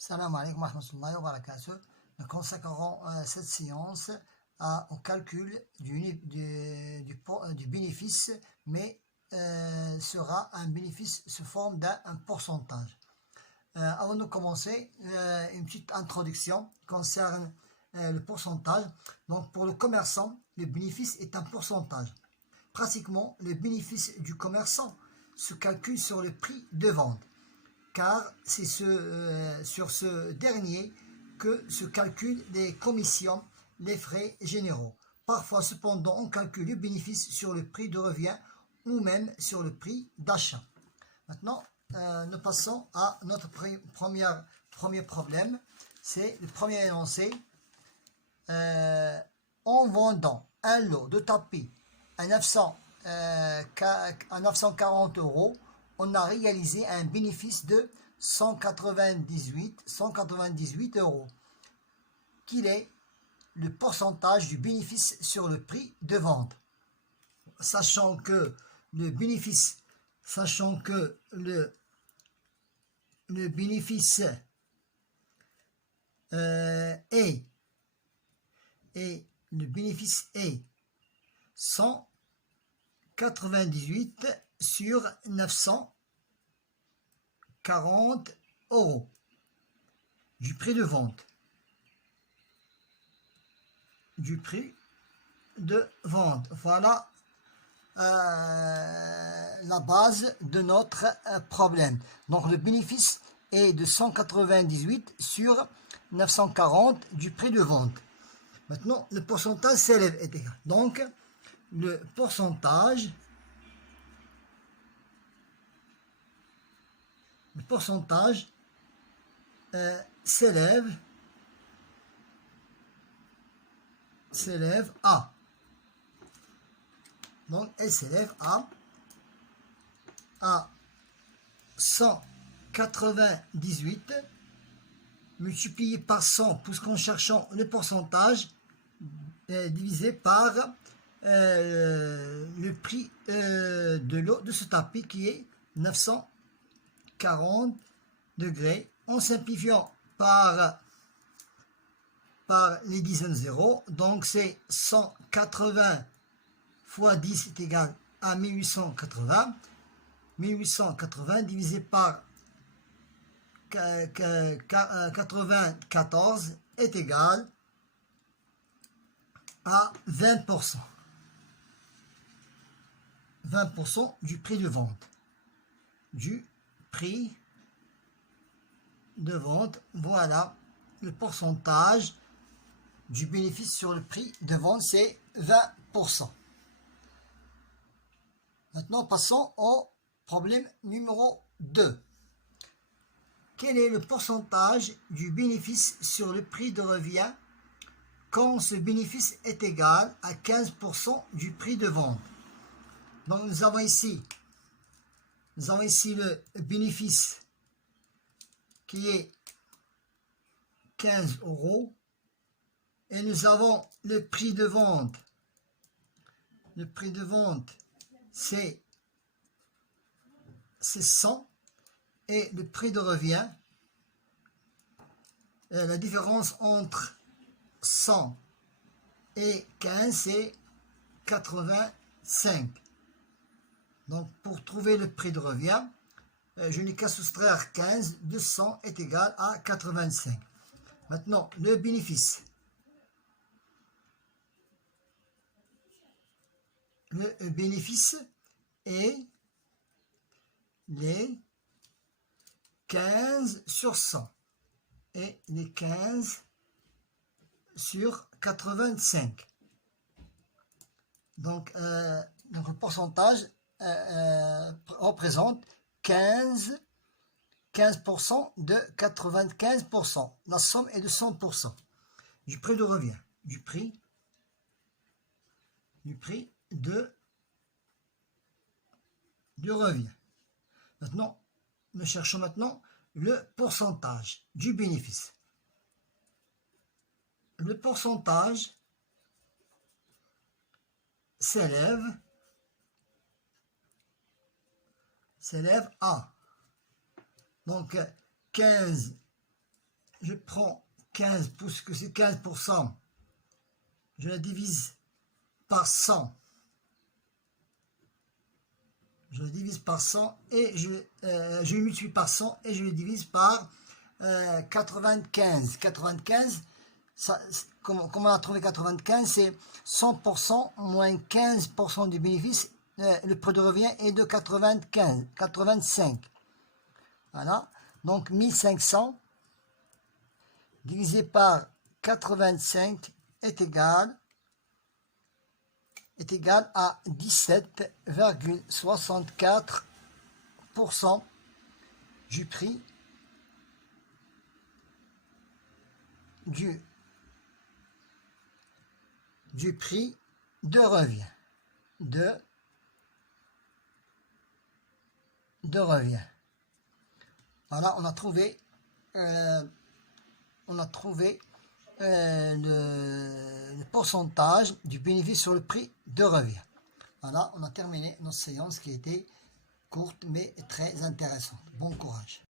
Salam alaikum wa rahmatullahi wa barakatuh. Nous consacrerons cette séance au calcul du bénéfice, mais sera un bénéfice sous forme d'un pourcentage. Avant de commencer, une petite introduction concerne le pourcentage. Donc pour le commerçant, le bénéfice est un pourcentage. Pratiquement, le bénéfice du commerçant se calcule sur le prix de vente, car c'est sur ce dernier que se calculent les commissions, les frais généraux. Parfois, cependant, on calcule le bénéfice sur le prix de revient ou même sur le prix d'achat. Maintenant, nous passons à notre premier problème. C'est le premier énoncé. En vendant un lot de tapis à 940 €, on a réalisé un bénéfice de 198 €. Quel est le pourcentage du bénéfice sur le prix de vente? Sachant que le bénéfice est 198 sur 940 € du prix de vente. Voilà la base de notre problème. Donc le bénéfice est de 198 sur 940 du prix de vente. Maintenant, le pourcentage s'élève est égal. Donc, le pourcentage s'élève à. Donc, elle s'élève à 198 multiplié par 100, puisqu'en cherchant le pourcentage, divisé par le prix de l'eau de ce tapis qui est 940 degrés. En simplifiant par les dizaines zéro, donc c'est 180 fois 10 est égal à 1880. 1880 divisé par 94 est égal à 20%. 20% du prix de vente. Voilà le pourcentage du bénéfice sur le prix de vente, c'est 20%. Maintenant, passons au problème numéro 2. Quel est le pourcentage du bénéfice sur le prix de revient quand ce bénéfice est égal à 15% du prix de vente? Donc nous avons ici le bénéfice qui est 15 € et nous avons le prix de vente. Le prix de vente c'est 100 et le prix de revient, la différence entre 100 et 15 c'est 85. Donc pour trouver le prix de revient, je n'ai qu'à soustraire 15 de 100 est égal à 85. Maintenant le bénéfice. Le bénéfice est les 15 sur 100 et les 15 sur 85. Donc le pourcentage représente 15% de 95%. La somme est de 100% du prix de revient, du prix de revient. Maintenant, nous cherchons maintenant le pourcentage du bénéfice. Le pourcentage s'élève à. Donc 15 je prends 15, puisque c'est 15%, je la divise par 100. Je le divise par 100 et je le multiplie par 100 et je le divise par 95. 95, ça, comment on a trouvé 95? C'est 100% moins 15% du bénéfice. Le prix de revient est de 85. Voilà. Donc 1500 divisé par 85 est égal à 17,64% du prix de revient. Voilà, on a trouvé le pourcentage du bénéfice sur le prix de revient. Voilà, on a terminé notre séance qui était courte mais très intéressante. Bon courage.